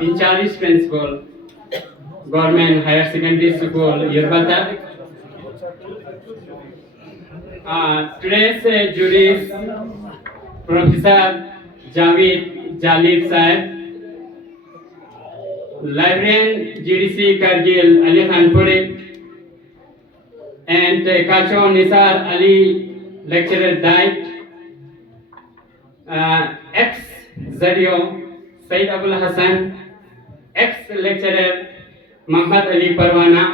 in Charles Principal, Government Higher Secondary School, Yerbata. Today's juries, Professor Javed Jalib Saab, Librarian GDC Kargil Ali Khanpuri, and Kacho Nisar Ali, Lecturer Diet, ex-Zadio Said Abul Hassan, ex-lecturer Muhammad Ali Parwana,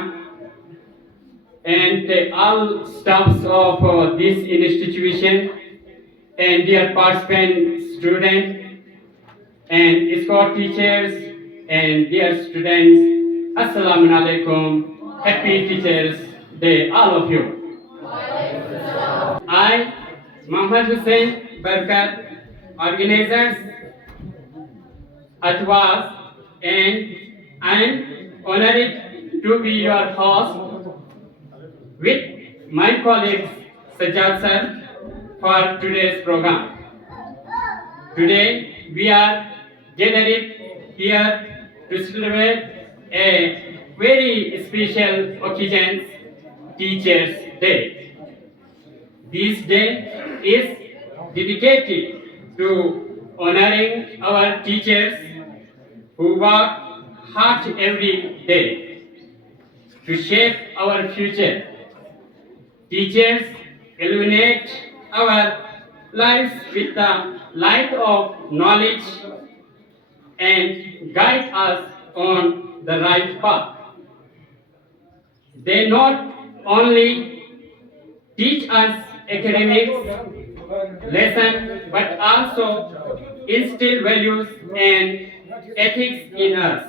and all staffs of this institution, and dear participant students, and escort teachers, and dear students, Assalamu alaikum, happy Teachers Day, all of you. I, Muhammad Hussain Barkat, organizers Atwas, and I am honored to be your host with my colleagues Sajjad sir for today's program. Today we are gathered here to celebrate a very special occasion, Teachers Day. This day is dedicated to honoring our teachers who work hard every day to shape our future. Teachers illuminate our lives with the light of knowledge and guide us on the right path. They not only teach us academics lessons but also instill values and ethics in us.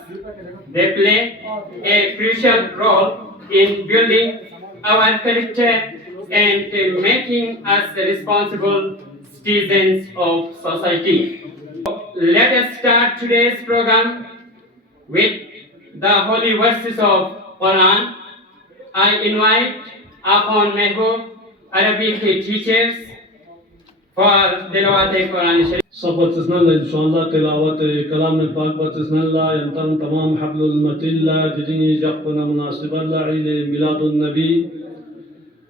They play a crucial role in building our character and making us responsible citizens of society. Let us start today's program with the holy verses of Quran. I invite Akhon Mehboob, Arabic teachers, for Tilawat Quran Sharif. صبت إن شاء الله تلاوة كلام الباك بتسن الله ينتم تمام حبل المتلة جدني جقنا مناسبة لعيد ميلاد النبي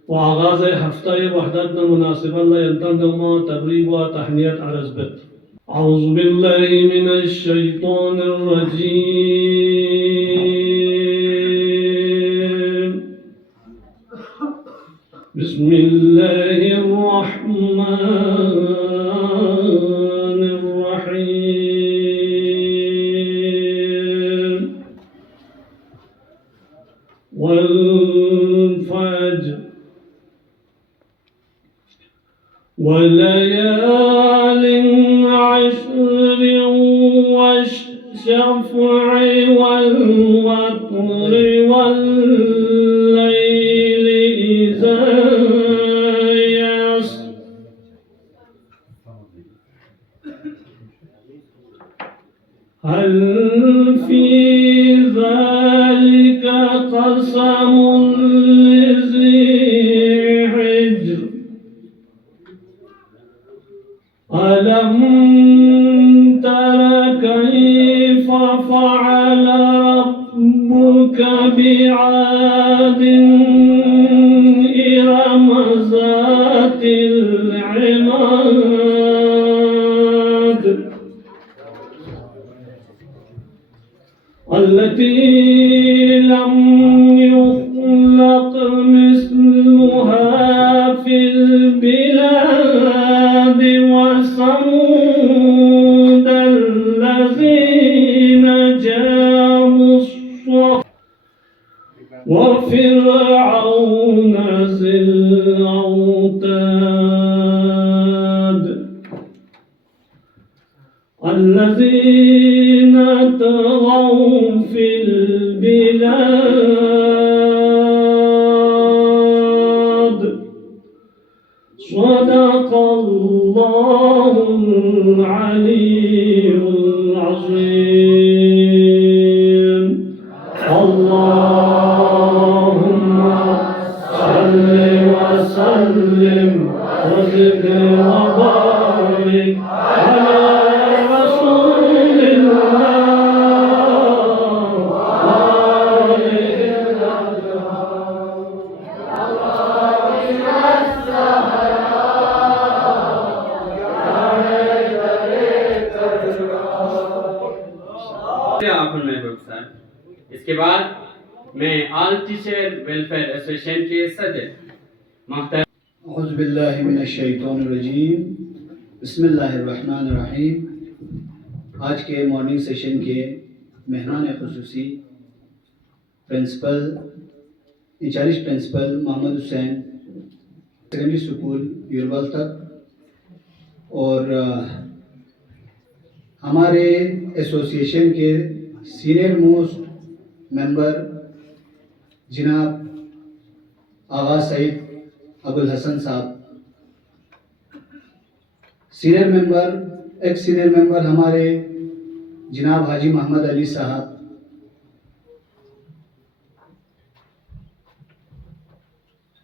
وآغاز هفتة وحدتنا مناسبة الله ينتم دوما تبريب وتحنية عرزبت. أعوذ بالله من الشيطان الرجيم. بسم الله الرحمن والفجر وليال عشر والشفع والوتر والليل إذا يسر هل في ذلك قسم لذي حجر ألم تر كيف فعل ربك بعاد إرم ذات العماد التي لم يخلق مثلها في البلاد وثمود الذين جابوا الصخر وفرعون ذي الأوتاد الذين طغوا في البلاد. صدق الله العلي العظيم. اللهم صل وسلم وزد وبارك على رسول الله मैं all teacher welfare association के सदस्य मोहतरम औज़ुबिल्लाहिमिनश्शैतानिर्रजीम बिस्मिल्लाहिर्रहमानिर्रहीम। आज के morning session के मेहमान खुसूसी principal incharge principal Mohammad Hussain secondary school Yourbaltak और हमारे एसोसिएशन के सीनियर मोस्ट मेंबर जनाब आगा Saeed Abul Hasan sahab, senior member ex senior member हमारे जनाब हाजी Mohammad Ali sahab,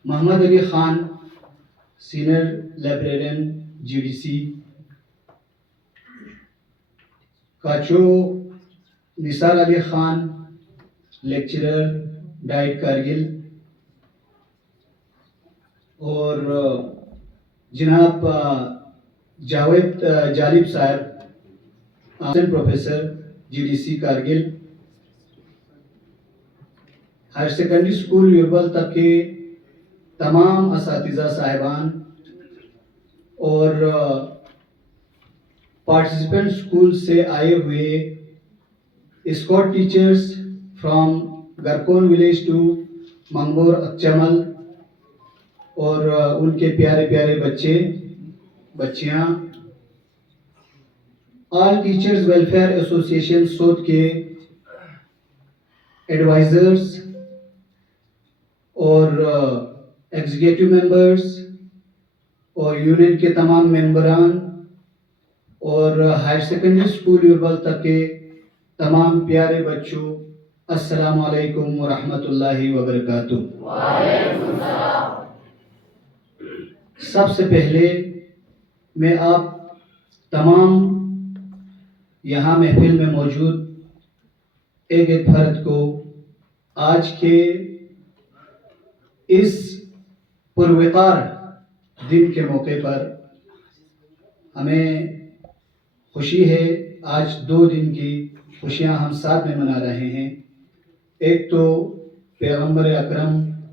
Mohammad Ali Khan senior librarian GDC, Kacho Nisar Ali Khan lecturer DIET Kargil और जनाब Javed Jalib sahab assistant professor GDC Kargil, higher secondary school Yourbaltak के तमाम असातिज़ा साहिबान और पार्टिसिपेंट स्कूल से आए हुए scout teachers from Garkon village to Mangor Akchamal और उनके प्यारे प्यारे बच्चे बच्चियां, ऑल टीचर्स वेलफेयर एसोसिएशन सोत के एडवाइजर्स और एग्जीक्यूटिव मेंबर्स और यूनियन के तमाम मेंबरान और higher secondary school Yourbaltak के तमाम प्यारे बच्चों, अस्सलाम वालेकुम व रहमतुल्लाहि व बरकातुहू। सबसे पहले मैं आप तमाम यहाँ महफिल में मौजूद एक एक फर्द को आज के इस पुरवकार दिन के मौके पर हमें खुशी है। आज 2 दिन की खुशियाँ हम साथ में मना रहे हैं। एक तो पैगंबर अकरम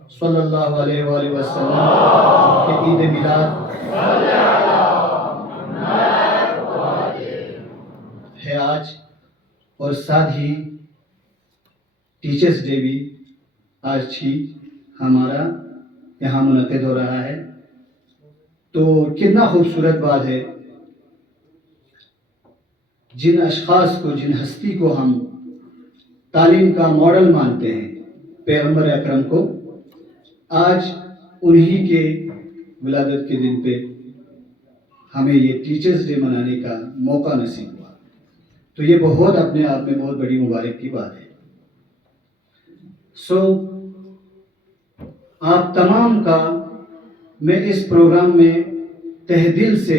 सल्लल्लाहु अलैहि वसल्लम के ईद मिलाद है आज, और साथ ही टीचर्स डे भी आज ही हमारा यहाँ मुनक़िद हो रहा है। तो कितना खूबसूरत बात है, जिन अशख़ास को, जिन हस्ती को हम तालीम का मॉडल मानते हैं, पैगंबर अकरम को, आज उन्हीं के विलादत के दिन पे हमें ये टीचर्स डे मनाने का मौका नसीब हुआ। तो ये बहुत अपने आप में बहुत बड़ी मुबारक की बात है। आप तमाम का मैं इस प्रोग्राम में तहे दिल से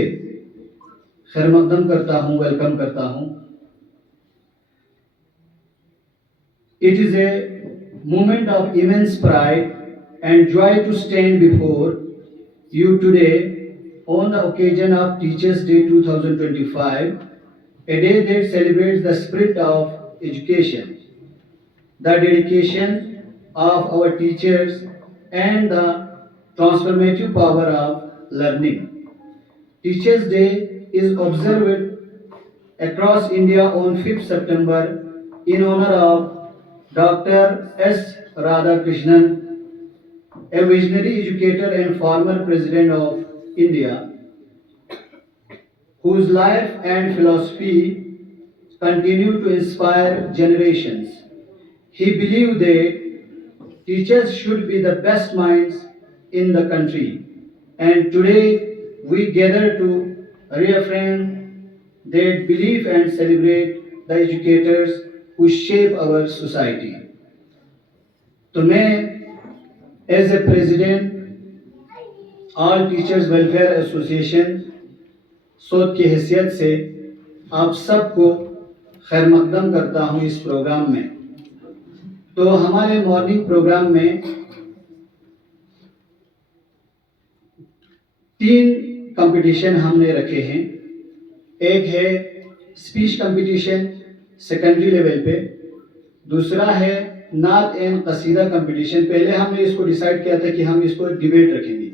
खैर मकदम करता हूँ, वेलकम करता हूँ। It is a moment of immense pride and joy to stand before you today on the occasion of Teachers Day 2025, a day that celebrates the spirit of education, the dedication of our teachers, and the transformative power of learning. Teachers Day is observed across India on 5th September in honor of Dr. S. Radhakrishnan, a visionary educator and former President of India, whose life and philosophy continue to inspire generations. He believed that teachers should be the best minds in the country, and today we gather to reaffirm that belief and celebrate the educators who shape our society. तो मैं as a president all teachers welfare association सोत की हैसियत से आप सबको खैर मकदम करता हूँ इस प्रोग्राम में। तो हमारे मॉर्निंग प्रोग्राम में 3 कंपटीशन हमने रखे हैं। एक है स्पीच कंपटीशन सेकेंडरी लेवल पे, दूसरा है नात एंड कसीदा कंपटीशन। पहले हमने इसको डिसाइड किया था कि हम इसको डिबेट रखेंगे,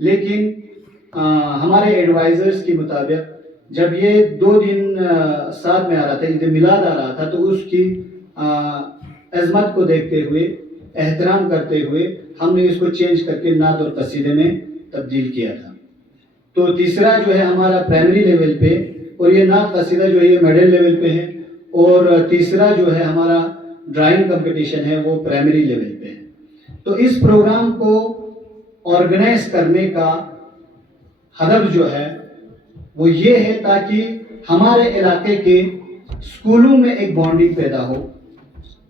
लेकिन हमारे एडवाइजर्स के मुताबिक जब ये 2 दिन साथ में आ रहा था, ईद मिलाद आ रहा था, तो उसकी अजमत को देखते हुए, एहतराम करते हुए हमने इसको चेंज करके नात और कसीदे में तब्दील किया था। तो तीसरा जो है हमारा प्राइमरी लेवल पे, और ये नात कसीदा जो है ये मिडिल लेवल पे है, और तीसरा जो है हमारा ड्राइंग कंपटीशन है वो प्राइमरी लेवल पे है। तो इस प्रोग्राम को ऑर्गेनाइज करने का हदफ जो है वो ये है ताकि हमारे इलाके के स्कूलों में एक बॉन्डिंग पैदा हो,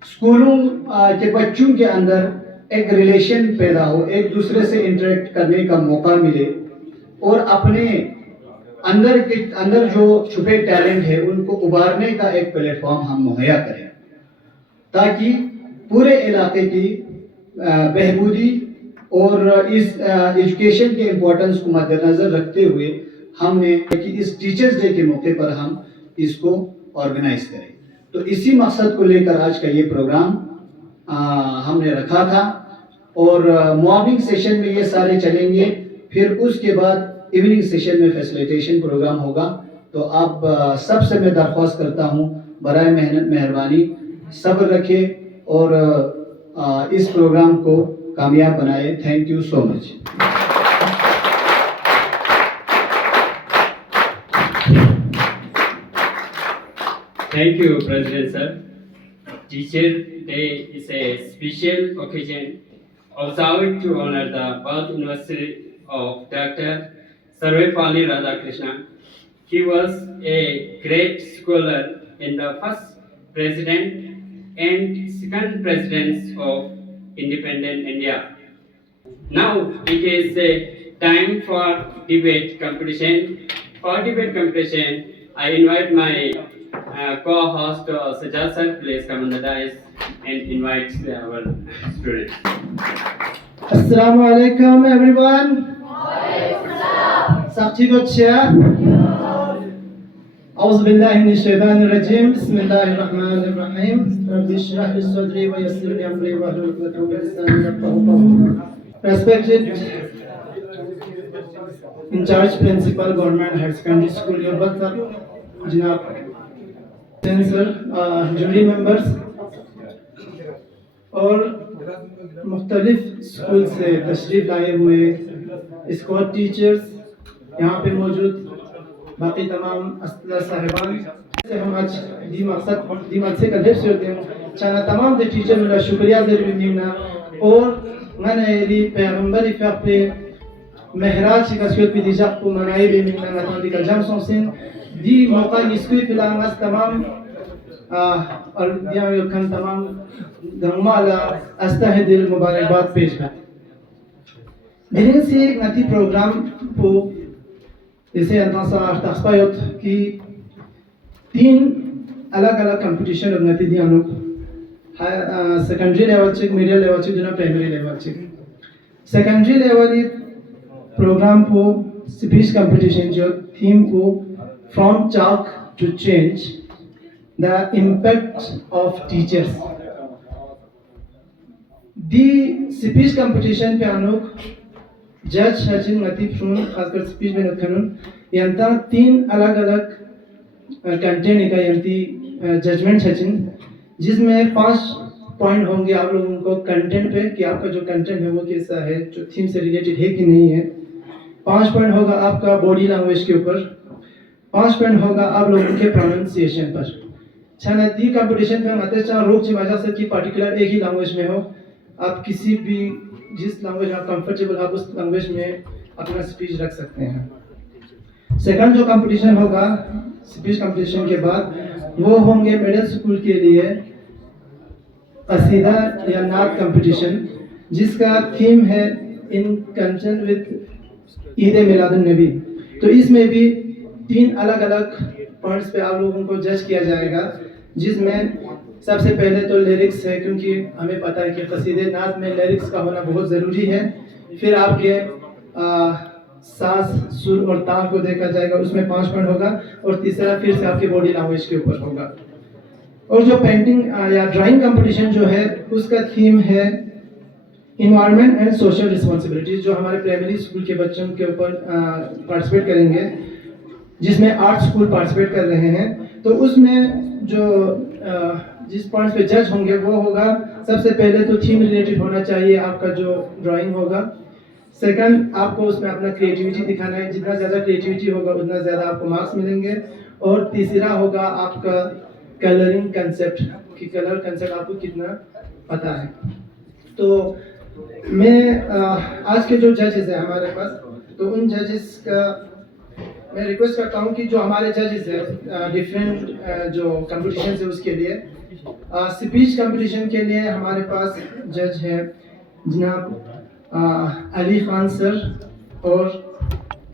स्कूलों के बच्चों के अंदर एक रिलेशन पैदा हो, एक दूसरे से इंटरेक्ट करने का मौका मिले, और अपने अंदर जो छुपे टैलेंट है उनको उभारने का एक प्लेटफॉर्म हम मुहैया करें, ताकि पूरे इलाके की बहबूदी और इस एजुकेशन के इम्पोर्टेंस को मद्देनजर रखते हुए हमने कि इस टीचर्स डे के मौके पर हम इसको ऑर्गेनाइज करें। तो इसी मकसद को लेकर आज का ये प्रोग्राम हमने रखा था, और मॉर्निंग सेशन में ये सारे चलेंगे, फिर उसके बाद इवनिंग सेशन में फैसिलिटेशन प्रोग्राम होगा। तो आप सबसे मैं दरख्वास्त करता हूँ बराए मेहरबानी सब्र रखें और इस प्रोग्राम को कामयाब बनाए। Thank you so much. Thank you, President Sir. Teacher Day is a special occasion observed to honor the birth anniversary of Dr. Sarvepalli Radhakrishnan. He was a great scholar in the first president and second presidents of independent India. Now it is a time for debate competition. For debate competition, I invite my co-host Sajjad sir, please come on the dais and invite our students. Assalamu alaikum everyone. सब ठीक अच्छे أعوذ بالله من الشيطان الرجيم بسم الله الرحمن الرحيم رب اشرح لي صدري ويسر لي أمري واحلل عقدة من لساني يفقهوا قولي. Respected in charge principal government higher secondary school Yorba sir, जनाब sensor, jury members और मुख्तलिफ school से तशरीफ लाए हुए स्कॉट टीचर्स, यहाँ पे मौजूद बाकी तमाम अस्तिला साहिबान से हम आज दी मकसद का ढेर होते हैं चाना तमाम दे टीचर मेरा शुक्रिया ज़रूर नीना और मैंने ये पैगंबर इफ़ाक़े महराज की कसरत भी दिशा को मनाई भी मिलना नातांदी का जम सोसिन दी मौका इसको फिलहाल तमाम और दिया खन तमाम धमाला अस्ताह दिल मुबारकबाद पेश कर दिन से नती प्रोग्राम को जैसे अंदाज़ा तस्पायत की 3 अलग-अलग कंपटीशन नती दिया लोग secondary level check, middle level check, जो ना primary level check. Secondary level program को स्पीच कंपटीशन जो थीम को from chalk to change the impact of teachers. The speech competition पे अनुक जज हजिन नतीब सुन खासकर स्पीच में नखनुन यंता 3 अलग-अलग कंटेंट का यंती जजमेंट हजिन जिसमें 5 पॉइंट होंगे आप लोगों को कंटेंट पे कि आपका जो कंटेंट है वो कैसा है, जो थीम से रिलेटेड है कि नहीं है। 5 पॉइंट होगा आपका बॉडी लैंग्वेज के ऊपर, 5 पॉइंट होगा आप लोगों के प्रोनाउंसिएशन पर। छाना दी कंपटीशन पे हम आते चाह रोक की वजह से कि पर्टिकुलर एक ही लैंग्वेज में हो, आप किसी भी जिस लैंग्वेज में आप कंफर्टेबल आप उस लैंग्वेज में अपना स्पीच रख सकते हैं। सेकंड जो कंपटीशन होगा स्पीच कंपटीशन के बाद वो होंगे मिडिल स्कूल के लिए कसीदा या नात कंपटीशन जिसका थीम है इन कंसर्न विद ईद मिलादुन नबी। तो इसमें भी 3 अलग-अलग पॉइंट्स पे आप लोगों को जज किया जाएगा, जिसमें सबसे पहले तो लिरिक्स है, क्योंकि हमें पता है कि कसीदे नात में लिरिक्स का होना बहुत ज़रूरी है। फिर आपके सांस, सुर और ताल को देखा जाएगा, उसमें 5 पॉइंट होगा, और तीसरा फिर से आपके बॉडी लैंग्वेज के ऊपर होगा। और जो पेंटिंग या ड्राइंग कंपटीशन जो है उसका थीम है इन्वायरमेंट एंड सोशल रिस्पॉन्सिबिलिटीज, जो हमारे प्राइमरी स्कूल के बच्चों के ऊपर पार्टिसिपेट करेंगे, जिसमें 8 स्कूल पार्टिसिपेट कर रहे हैं। तो उसमें जो जिस पॉइंट्स पे जज होंगे वो होगा, सबसे पहले तो थीम रिलेटेड होना चाहिए आपका जो ड्राइंग होगा। सेकंड, आपको उसमें अपना क्रिएटिविटी दिखाना है, जितना ज़्यादा क्रिएटिविटी होगा उतना ज़्यादा आपको मार्क्स मिलेंगे। और तीसरा होगा आपका कलरिंग कंसेप्ट, कि कलर कंसेप्ट आपको कितना पता है। तो मैं आज के जो जजेस हैं हमारे पास, तो उन जजेस का मैं रिक्वेस्ट करता हूँ कि जो हमारे जजेस हैं डिफरेंट जो कंपटीशन है उसके लिए, स्पीच कंपटीशन के लिए हमारे पास जज है जनाब अली खान सर और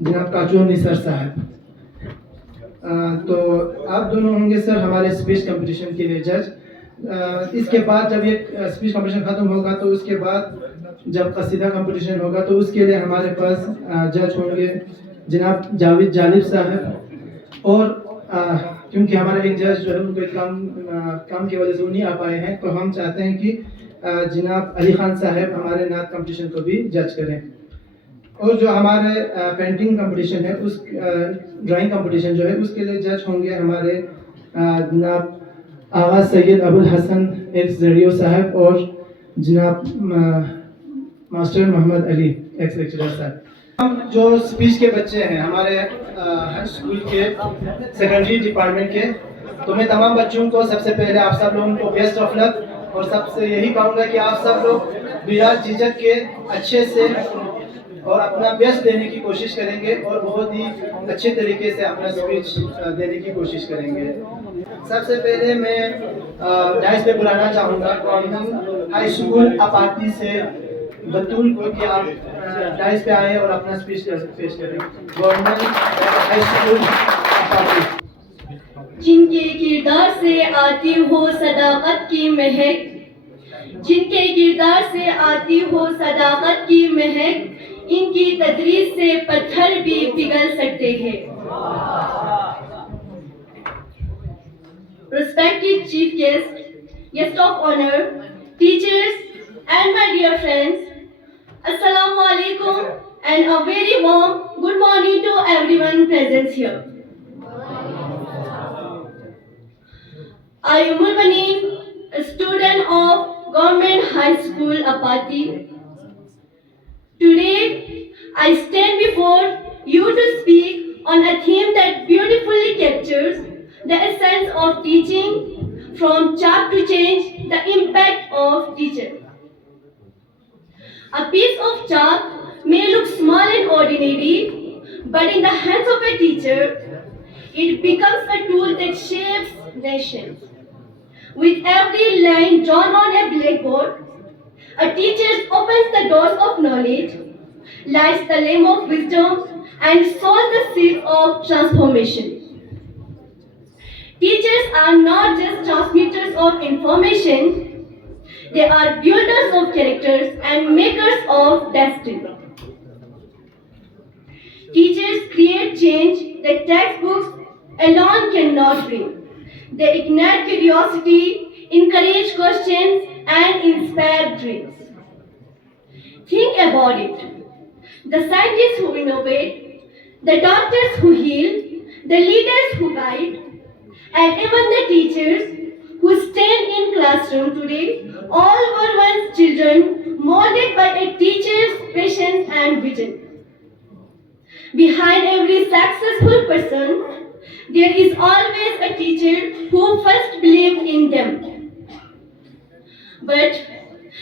जनाब काजू निसर साहब। तो आप दोनों होंगे सर हमारे स्पीच कंपटीशन के लिए जज। इसके बाद जब ये स्पीच कंपटीशन ख़त्म होगा तो उसके बाद जब कसीदा कंपटीशन होगा तो उसके लिए हमारे पास जज होंगे जनाब जावेद जालिब साहब। और क्योंकि हमारा एक जज जो है उनको एक काम की वजह से वो नहीं आ पाए हैं, तो हम चाहते हैं कि जनाब अली खान साहब हमारे नात कंपटीशन को भी जज करें। और जो हमारे पेंटिंग कंपटीशन है, उस ड्राइंग कंपटीशन जो है उसके लिए जज होंगे हमारे जनाब आगा सैयद अबुल हसन एक्स जड़ियो साहब और जनाब master Mohammad Ali ex lecturer साहब। हम जो स्पीच के बच्चे हैं हमारे हर स्कूल के सेकेंडरी डिपार्टमेंट के, तो मैं तमाम बच्चों को सबसे पहले आप सब लोगों को बेस्ट ऑफ लक, और सबसे यही कहूँगा कि आप सब लोग बिना झिझक के अच्छे से और अपना बेस्ट देने की कोशिश करेंगे और बहुत ही अच्छे तरीके से अपना स्पीच देने की कोशिश करेंगे। सबसे पहले मैं डाइस पे बुलाना चाहूँगा गवर्नमेंट हाई स्कूल अपाती से बतूल को कि आप डाइस पे आए और अपना स्पीच पेश करें। Government high school Apati. जिनके किरदार से आती हो सदाकत की महक, जिनके किरदार से आती हो सदाकत की महक, इनकी तदरीस से पत्थर भी पिघल सकते हैं। Respected chief guest, guest of honor, teachers and my dear friends, Assalamu alaikum and a very warm good morning to everyone present here. I am Mulbanin, a student of Government High School Apati. Today, I stand before you to speak on a theme that beautifully captures the essence of teaching, from chalk to change, the impact of teacher. A piece of chalk may look small and ordinary, but in the hands of a teacher, it becomes a tool that shapes nations. With every line drawn on a blackboard, a teacher opens the doors of knowledge, lights the lamp of wisdom, and sows the seeds of transformation. Teachers are not just transmitters of information, they are builders of characters and makers of destiny. Teachers create change that textbooks alone cannot bring. They ignite curiosity, encourage questions, and inspire dreams. Think about it. The scientists who innovate, the doctors who heal, the leaders who guide, and even the teachers who stand in classroom today, all were once children molded by a teacher's patience and vision. Behind every successful person, there is always a teacher who first believed in them. But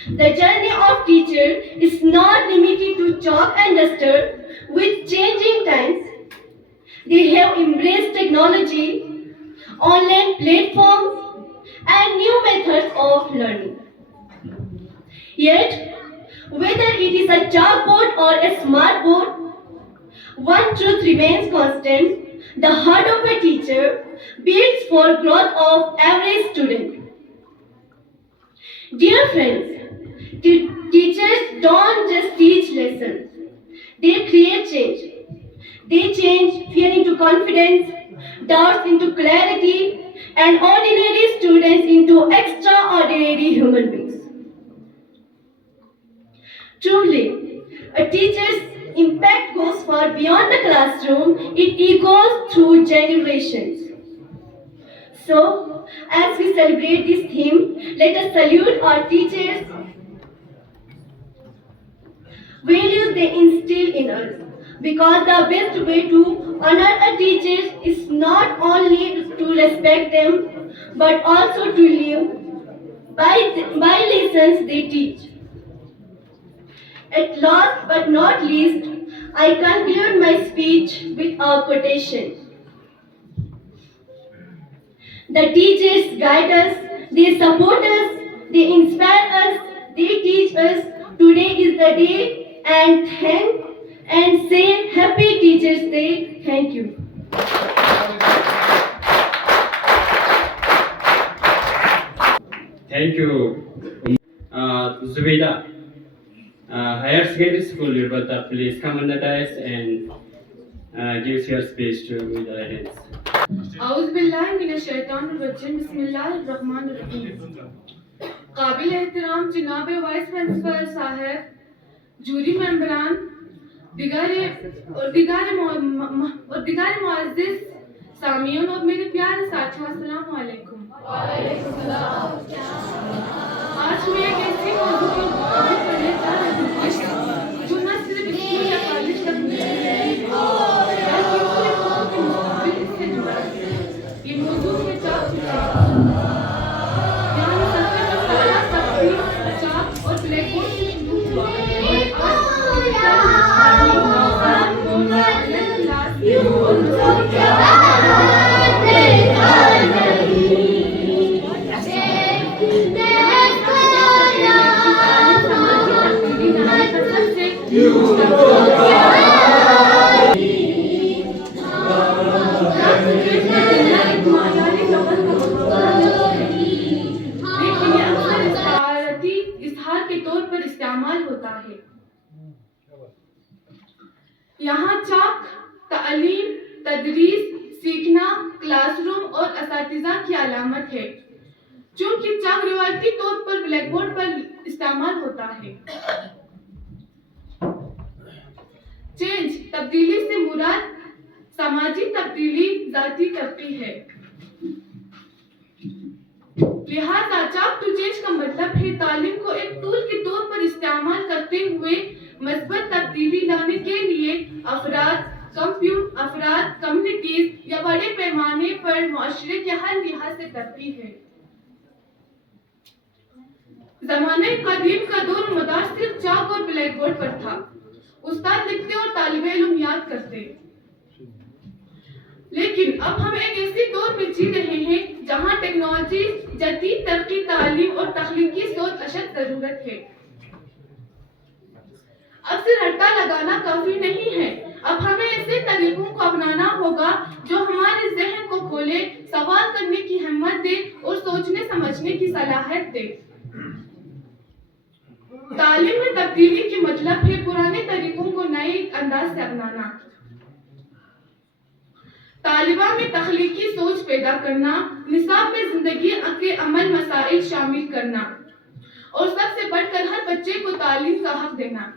the journey of teacher is not limited to chalk and duster. With changing times, they have embraced technology, online platforms, and new methods of learning. Yet, whether it is a chalkboard or a smartboard, one truth remains constant: the heart of a teacher beats for growth of every student. Dear friends, teachers don't just teach lessons, they create change. They change fear into confidence, doubts into clarity, and ordinary students into extraordinary human beings. Truly, a teacher's impact goes far beyond the classroom, it echoes through generations. So, as we celebrate this theme, let us salute our teachers, values they instill in us. Because the best way to honor a teacher is not only to respect them, but also to live by lessons they teach. At last but not least, I conclude my speech with a quotation. The teachers guide us, they support us, they inspire us, they teach us. Today is the day and say Happy Teachers Day. Thank you. Thank you, Zubeda. Higher Secondary School, Yurbata, please come on the dais and give your speech to the audience. औज़ुबिल्लाहिमिनश्शैतानिर्रजीम बिस्मिल्लाहिर्रहमानिर्रहीम काबिल एहतराम जनाब vice principal साहब, jury मेंबरान, दिगार मुअज़्ज़िज़ सामियों और मेरे प्यारे साथियों, अस्सलामु अलैकुम। आज मैं एक ऐसे मौजू पर बात करने जा रही हूँ जो न सिर्फ स्कूल या कॉलेज तक नहीं बल्कि पूरे कौम के मुस्तक़बिल से जुड़ा है। ये मौजू है चाक चुटकी। यहाँ सफ़र का सारा तकलीफ चाक और ब्लैक बोर्ड से शुरू हुआ और इजहार के तौर पर इस्तेमाल होता है। यहाँ चाक तालीम, तदरीस, सीखना, क्लासरूम और असातिज़ा की अलामत है। चूंकि चाक रिवायती तौर पर ब्लैक बोर्ड पर इस्तेमाल होता है। चेंज तब्दीली से मुराद समाजी तब्दीली, ज़ाती तरक्की है। लिहाजा चाक टू चेंज का मतलब है तालीम को एक टूल के तौर पर इस्तेमाल करते हुए मस्बत तब्दीली लाने के लिए अफराद, कम्युनिटीज या बड़े पैमाने पर मुआशरे के हर लिहाज से तरक्की है। ज़माने कदीम का दौर मदार सिर्फ चाक और ब्लैक बोर्ड पर था। उस्ताद लिखते और तालिबे इल्म याद करते। लेकिन अब हम एक ऐसे दौर में जी रहे हैं जहां टेक्नोलॉजी, जदीद तरक्की, तालीम और तख्लीकी सोच अशद जरूरत है। अब सिर्फ रट्टा लगाना काफी नहीं है। अब हमें ऐसे तरीकों को अपनाना होगा जो हमारे जहन को खोले, सवाल करने की हिम्मत दे और सोचने समझने की सलाहियत दे। तालीम में तब्दीली की मतलब है पुराने तरीकों को नए अंदाज से अपनाना। तालिबा में तख्लीकी सोच पैदा करना, निसाब में जिंदगी के अमल मसाइल शामिल करना और सबसे बढ़कर हर बच्चे को तालीम का हक देना।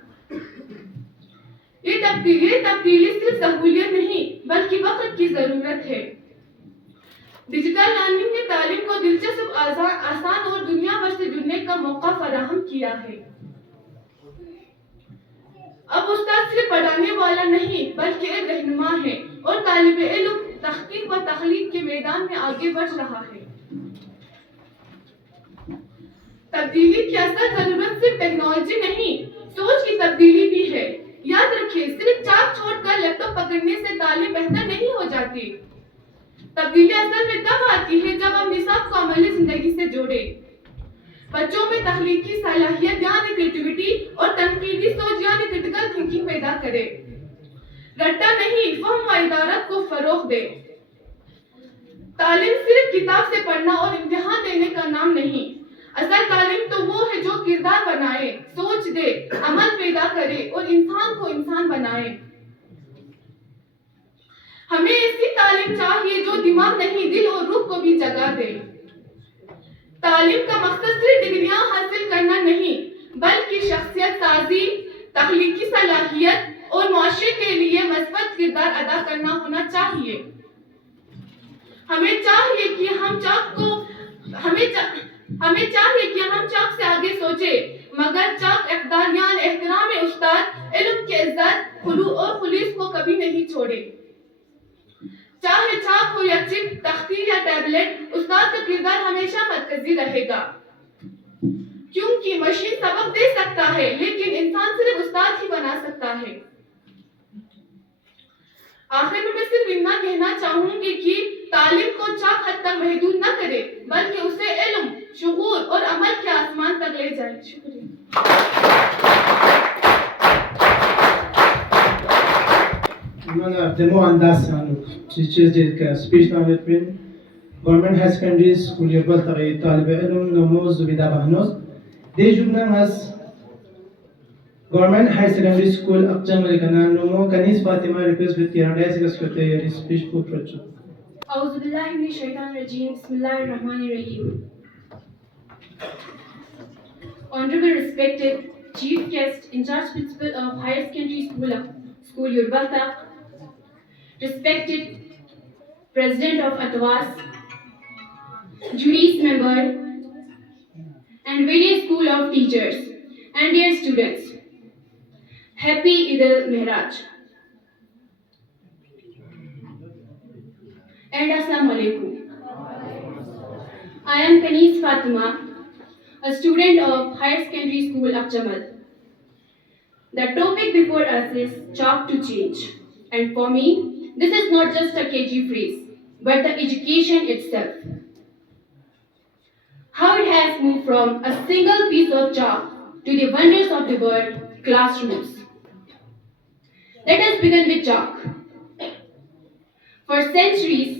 ये तब्दीली सिर्फ सहूलियत नहीं बल्कि वक्त की जरूरत है। डिजिटल लर्निंग ने तालीम को दिलचस्प, आसान और दुनिया भर से जुड़ने का मौका फराहम किया है। अब उस्ताद सिर्फ पढ़ाने वाला नहीं बल्कि एक रहनुमा है और तालिबे इल्म तहकीक व तख्लीक के मैदान में आगे बढ़ रहा है। तब्दीली की असल जरूरत सिर्फ टेक्नोलॉजी नहीं, सोच की तब्दीली भी है। याद रखिए, सिर्फ चाक छोड़कर लैपटॉप पकड़ने से तालीम बेहतर नहीं हो जाती। तब्दीली असल में तब आती है जब हम निसाब को अमली जिंदगी से जोड़े, बच्चों में तख्लीकी सलाहियत यानी क्रिएटिविटी और तनकीदी सोच यानी क्रिटिकल थिंकिंग पैदा करे। रट्टा नहीं, फहम व इदारत को फरोग दे। तालीम सिर्फ किताब से पढ़ना और इम्तिहान देने का नाम नहीं। असल तालीम तो वो है जो किरदार बनाए, सोच दे, अमल पैदा करे और इंसान को इंसान बनाए। हमें ऐसी तालीम चाहिए जो दिमाग नहीं दिल और रूह को भी जगा दे। तालीम का मकसद सिर्फ डिग्रियां हासिल करना नहीं, बल्कि शख्सियत साजी, तख्लीकी सलाहियत और मुआशरे के लिए मस्बत किरदार अदा करना होना चाहिए। हमें चाहिए कि हम चाक से आगे सोचे, मगर चाक इक़्तिदार यानी एहतराम उस्ताद, इल्म की इज्जत, खुलू और खुलीस को कभी नहीं छोड़े। चाहे चाक हो या चिप, तख्ती या टैबलेट, उस्ताद का किरदार हमेशा मरकजी रहेगा। क्योंकि मशीन सबक दे सकता है, लेकिन इंसान सिर्फ उस्ताद ही बना सकता है। आखिर में मैं सिर्फ इतना कहना चाहूंगी कि तालीम को चाक हद तक महदूद न करे, बल्कि उसे इल्म, शुऊर और अमल के आसमान तक ले जाए। शुक्रिया। Mana demo andas anu teachers de speech na lepin government high secondary school yerbal taghi talib ilm namoz bida bahnos de jumna mas government high secondary school aqjam alikana nomo kanis fatima request with tirada se kaskote yeri speech put rachu أعوذ بالله من الشيطان الرجيم. بسم الله الرحمن الرحيم. Honorable respected Chief Guest in charge Principal of Higher Secondary School Yurbalta, respected President of Atwas, Jury's member, and various school of teachers and their students. Happy Eid al-Mihraj. And Assalamu alaikum. I am Kanis Fatima, a student of Higher Secondary School Akjamal. The topic before us is chalk to change. And for me, this is not just a catchy phrase, but the education itself. How it has moved from a single piece of chalk to the wonders of the world, classrooms. Let us begin with chalk. For centuries,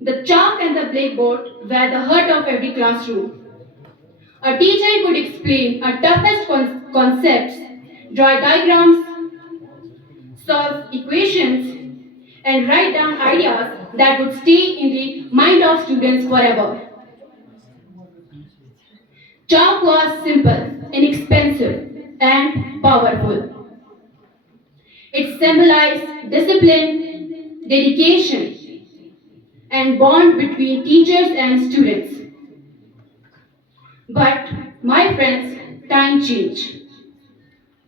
the chalk and the blackboard were the heart of every classroom. A teacher could explain our toughest concepts, draw diagrams, solve equations, and write down ideas that would stay in the mind of students forever. Chalk was simple, inexpensive, and powerful. It symbolized discipline, dedication, and bond between teachers and students. But, my friends, time changed.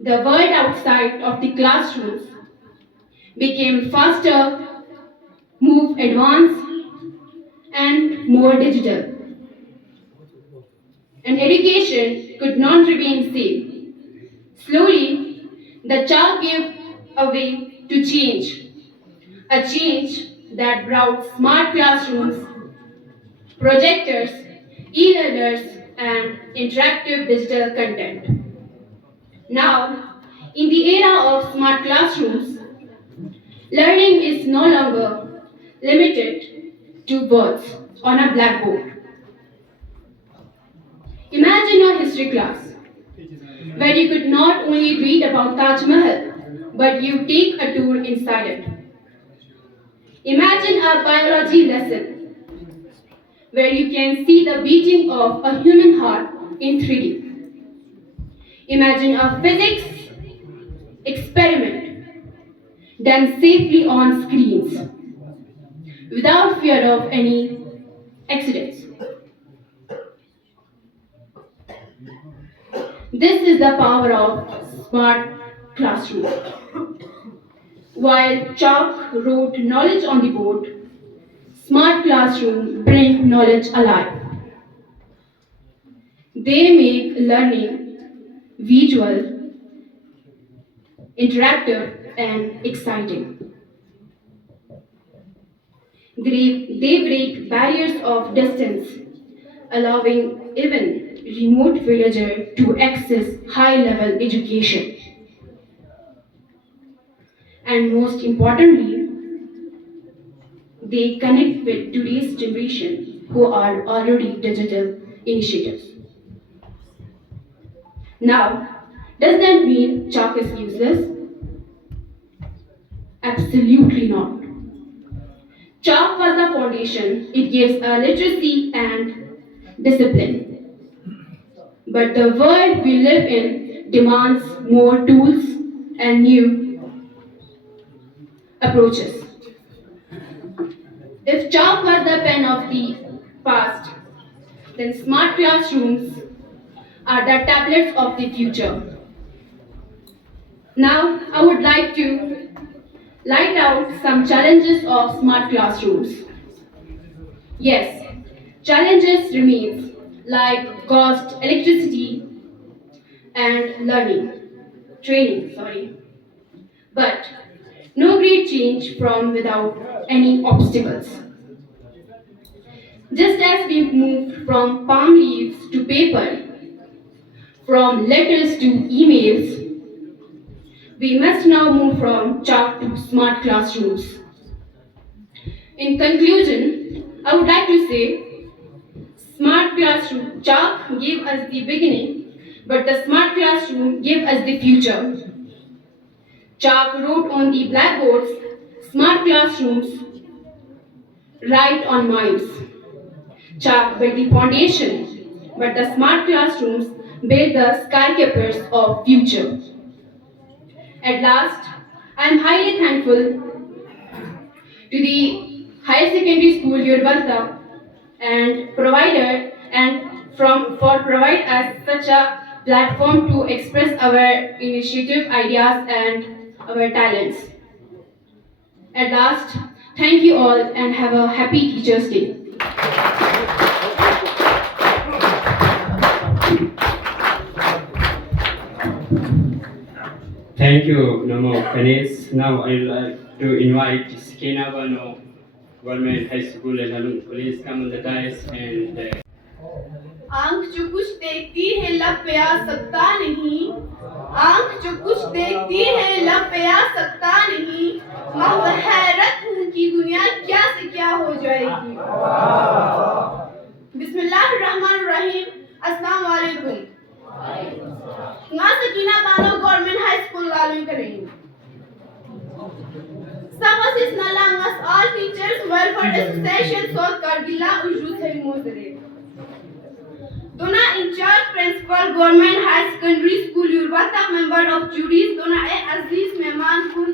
The world outside of the classrooms became faster, more advanced, and more digital. And education could not remain same. Slowly, the chalk gave away to change. A change that brought smart classrooms, projectors, e-learners, and interactive digital content. Now, in the era of smart classrooms, learning is no longer limited to words on a blackboard. Imagine a history class where you could not only read about Taj Mahal, but you take a tour inside it. Imagine a biology lesson where you can see the beating of a human heart in 3D. Imagine a physics experiment done safely on screens without fear of any accidents. This is the power of smart classroom. While chalk wrote knowledge on the board, smart classroom bring knowledge alive. They make learning visual, interactive, and exciting. They break barriers of distance, allowing even remote villager to access high-level education. And most importantly, they connect with today's generation who are already digital initiatives. Now, does that mean chalk is useless? Absolutely not. Chalk was the foundation. It gives a literacy and discipline. But the world we live in demands more tools and new approaches. If chalk was the pen of the past, then smart classrooms are the tablets of the future. Now, I would like to light out some challenges of smart classrooms. Yes, challenges remain like cost, electricity, and training. But no great change from without any obstacles. Just as we've moved from palm leaves to paper, from letters to emails, we must now move from chalk to smart classrooms. In conclusion, I would like to say smart classroom chalk gave us the beginning, but the smart classroom gave us the future. Chalk wrote on the blackboards, smart classrooms write on minds. Chalk built the foundation, but the smart classrooms build the skyscrapers of future. At last, I am highly thankful to the Higher Secondary School Yurbarta and provider and for provide us such a platform to express our initiative, ideas and our talents. At last, thank you all and have a happy Teachers' Day. Thank you, Namo Ganesh. Now I'd like to invite Sakina Bano, Government High School and Halung. Please come on the dais and आंख जो कुछ देखती है लब पे आ सकता नहीं, आंख जो कुछ देखती है लब पे आ सकता नहीं, महव हैरत हूँ कि दुनिया क्या से क्या हो जाएगी। बिस्मिल्लाहिर्रहमानिर्रहीम, अस्सलाम वालेकुम। Sakina Bano Government High School Lalu Kareem. Sabas is Nalangas all teachers welfare association South Kargila Ujud Hari Mozare. Dona in charge principal Government High Secondary School Yurbata member of juries Dona e Aziz Mehman Kun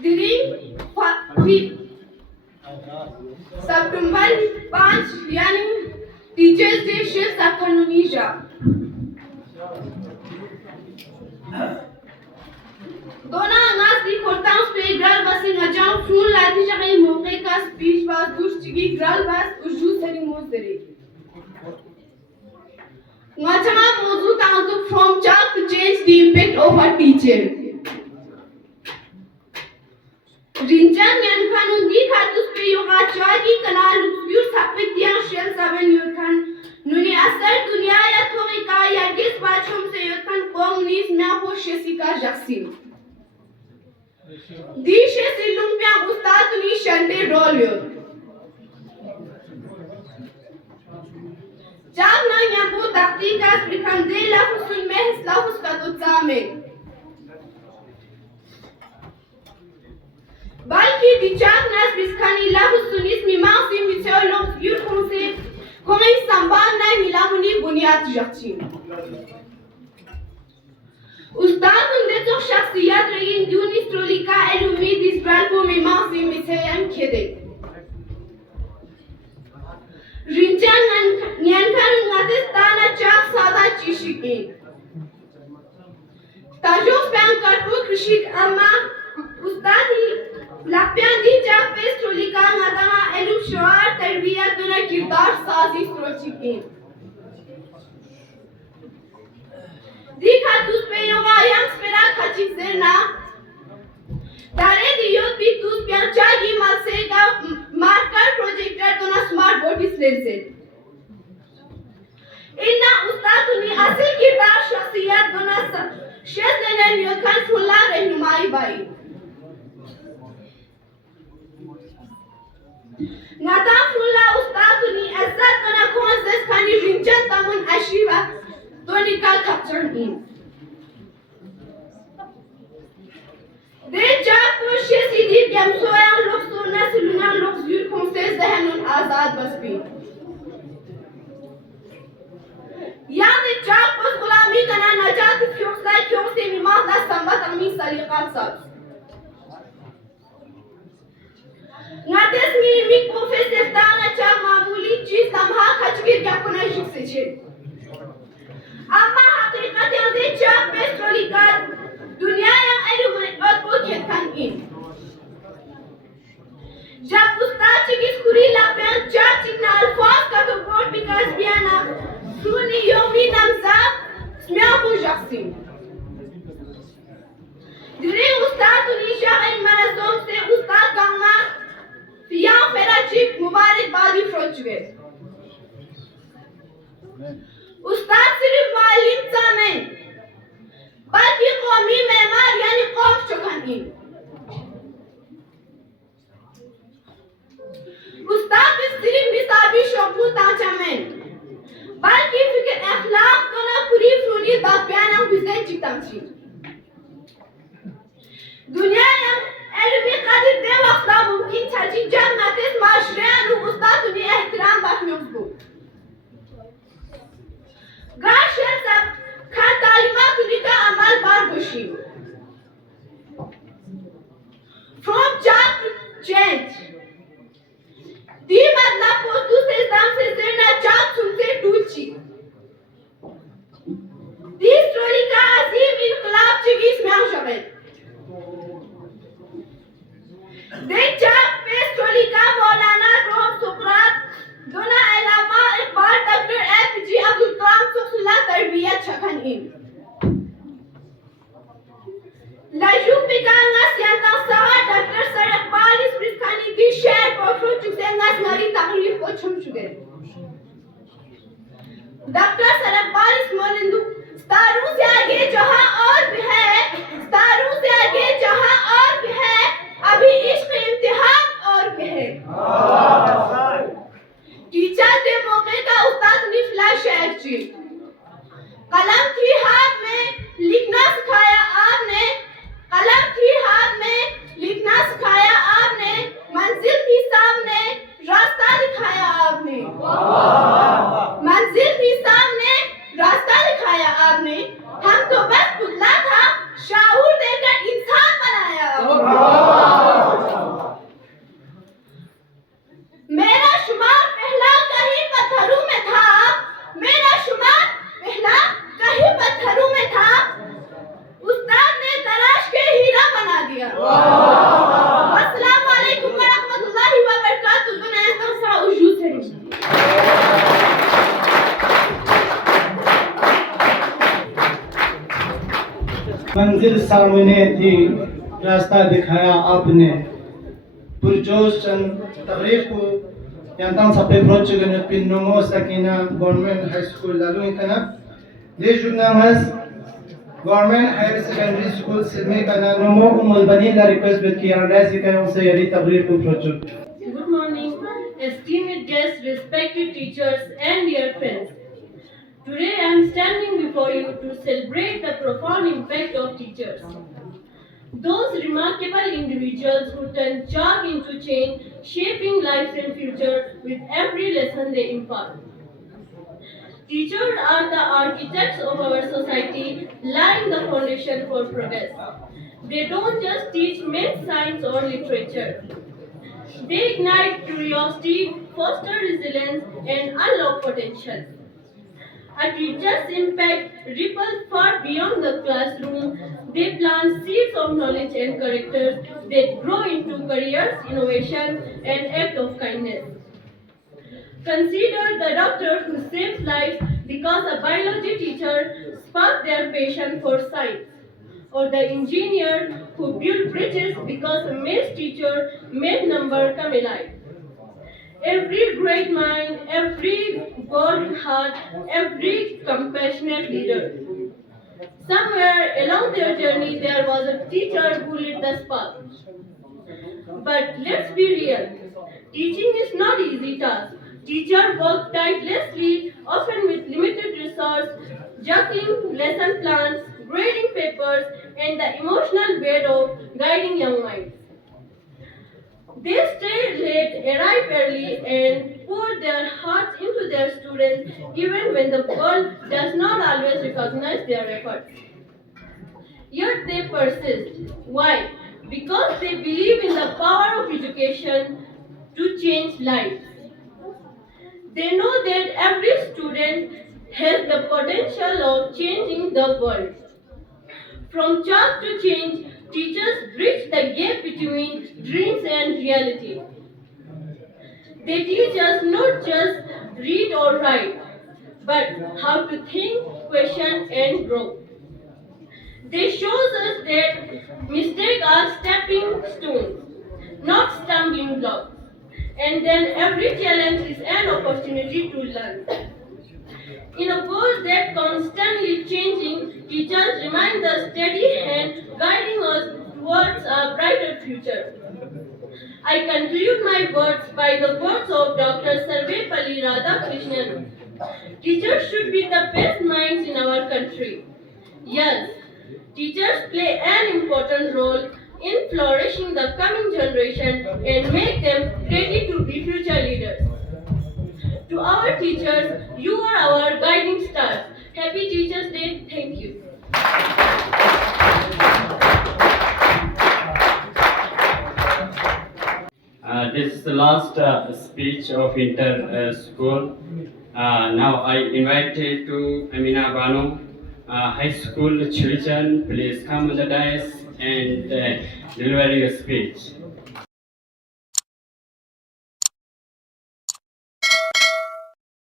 during September 5 यानी Teachers Day Shiv Sakhanunisha. दोना आगाज दी खोलताऊं पे ग्रल बसी नजाऊं फूल लाती जगह मौके का speech बास दुष्टगी ग्रल बास उजू सरी मोज दरे ngachama mozu tauntu from chalk to change the impact of a teacher rinjan yan khanu di khatus pe yoga chagi kanal yur sapit yang shell saben yur khan nuni asar dunia ya thomi ka ya gis bachum se yur khan qom nis na ho shesika jaksim Dishe silum pya ustad ni shande rolyo. Jab na yabu takti kas bikhande lafzun mehs lafz ka tutsame. Balki dichak nas biskhani lafzun ismi maasi mityo lafz yur khumse khumi sambal na milamuni bunyad jakchim. Ustad unde to shakhsiyat ragin dunis trolika elumid is balpo me maasi misayam khede. Rinjan nyankan ngatistana chak sada chishikin. Tajos pan karpo krishik amma ustadi lapyan di chak pes trolika ngatama elum shoar tarbiyat duna kirdar sazi strochikin. Dikha tus pe yoga yang spera khachik zerna Dare diyot bi tus pyan chagi malse ka marker projector dona smart board display se Inna ustaduni asil kirdar shakhsiyat dona shez denen yotkan fulla rehnumai bai Ngata fulla ustaduni izzat dona konzes khani rinjan tamun ashiva Donika captured in. De jab pushe sidhi gemsoya lufsuna Hanun Azad Basbi. Yani Çak Bus Gulami Kana Najat Fiyoksay Fiyokse Mimahda Sambat Ami Saliqat Sab. Ngates Mimik Bufes Deftana Çak Mamuli Çiz Lamha Kaçgir Yapına Şıksıçı. Ama hakikat yazı Çak Bestrolikat Dünyaya Elumet Ko Ketkan In. जब उस्ताद की खुरीला पे चाची ना अल्फाज का तो board विकास बियाना सुनी योमी नमजा स्म्या बुजाक्सी दिरे उस्ताद उनीशा इन मनसोम से उस्ताद गंगा फिया फेराचिक मुबारकबादी फ्रोचवे उस्ताद सिर्फ मालिम सामें बल्कि कौमी मेहमान यानी कौम चुकानी उस्ताद सिर्फ निसाबी शोकू ताचामें बल्कि फिक्र अखलाक को ना पूरी फ्रूनी बापियाना हुए चिताची दुनिया में एलवी कादिर दे वक्ता मुमकिन था जी जब नातेस माशरे अनु उस्ताद उन्हें एहतराम बाखियों को गाशर सब खान तालिमात उन्हीं का अमल बार गोशी from job to change दी मतलब पोस्तु से दम से ना चाप सुनते टूची दी स्टोरी का अजीम इनकलाब चिगीस में आउशबे दे चाप पे स्टोरी का मौलाना रोम सुकरात दोना अलामा इकबाल डॉक्टर एपीजे अब्दुल कलाम सुखला तरबियत छखन इन लाजूक पिकांगा सियांता सवा डॉक्टर सर इकबाल इस प्रिस्खानी दी शेयर पोफ्रो चुसेंगा स्नारी तकलीफ को छुम चुके डॉक्टर सर इकबाल इस मोलिंदु स्तारू से आगे जहां और भी है स्तारू से आगे जहां और भी है अभी इश्क इम्तिहान और भी है टीचर के मौके का उस्ताद निफला शेर जी कलम थी हाथ में लिखना सिखाया आपने कलम थी हाथ में लिखना सिखाया आपने मंजिल थी सामने रास्ता दिखाया आपने मंजिल थी सामने रास्ता दिखाया आपने हम तो बस पुतला था शाऊर देकर इंसान बनाया मेरा शुमार पहला कहीं पत्थरों में था मेरा शुमार पहला कहीं पत्थरों में था उस्ताद ने तलाश के हीरा बना दिया अस्सलाम वालेकुम व रहमतुल्लाहि व बरकातहू दुनिया का सा उजूद है मंजिल सामने थी रास्ता दिखाया आपने पुरजोश चंद तकरीर को यांतां सपे प्रोच गने पिन्नोमो Sakina government high school Lalu इतना देश जुनामस गवर्नमेंट हायर सेकेंडरी स्कूल सिडनी का नोमो उमल बनी ला रिक्वेस्ट विद किया रेस इका उनसे यदि तकरीर को प्रोच Good morning, esteemed guests, respected teachers and dear friends. Today I am standing before you to celebrate the profound impact of teachers. Those remarkable individuals who turn chalk into change, shaping lives and future with every lesson they impart. Teachers are the architects of our society, laying the foundation for progress. They don't just teach math, science or literature. They ignite curiosity, foster resilience and unlock potential. A teacher's impact ripples far beyond the classroom. They plant seeds of knowledge and characters that grow into careers, innovation, and acts of kindness. Consider the doctor who saves lives because a biology teacher sparked their passion for science, or the engineer who built bridges because a math teacher made number come alive. Every great mind, every bold heart, every compassionate leader. Somewhere along their journey there was a teacher who lit the spark. But let's be real. Teaching is not easy task. Teachers work tirelessly, often with limited resource, juggling lesson plans, grading papers, and the emotional weight of guiding young minds. They stay late, arrive early, and pour their hearts into their students even when the world does not always recognize their efforts. Yet they persist. Why? Because they believe in the power of education to change lives. They know that every student has the potential of changing the world. From chalk to change, teachers bridge the gap between dreams and reality. They teach us not just read or write, but how to think, question, and grow. They show us that mistakes are stepping stones, not stumbling blocks. And then every challenge is an opportunity to learn. In a world that constantly changing, teachers remain the steady hand guiding us towards a brighter future. I conclude my words by the words of Dr. Sarvepalli Radhakrishnan. Teachers should be the best minds in our country. Yes, teachers play an important role in flourishing the coming generation and make them ready to be future leaders. To our teachers, you are our guiding stars. Happy Teachers' Day. Thank you. This is the last speech of inter school. Now I invited to Amina Bano, high school children. Please come on the dais and deliver your speech.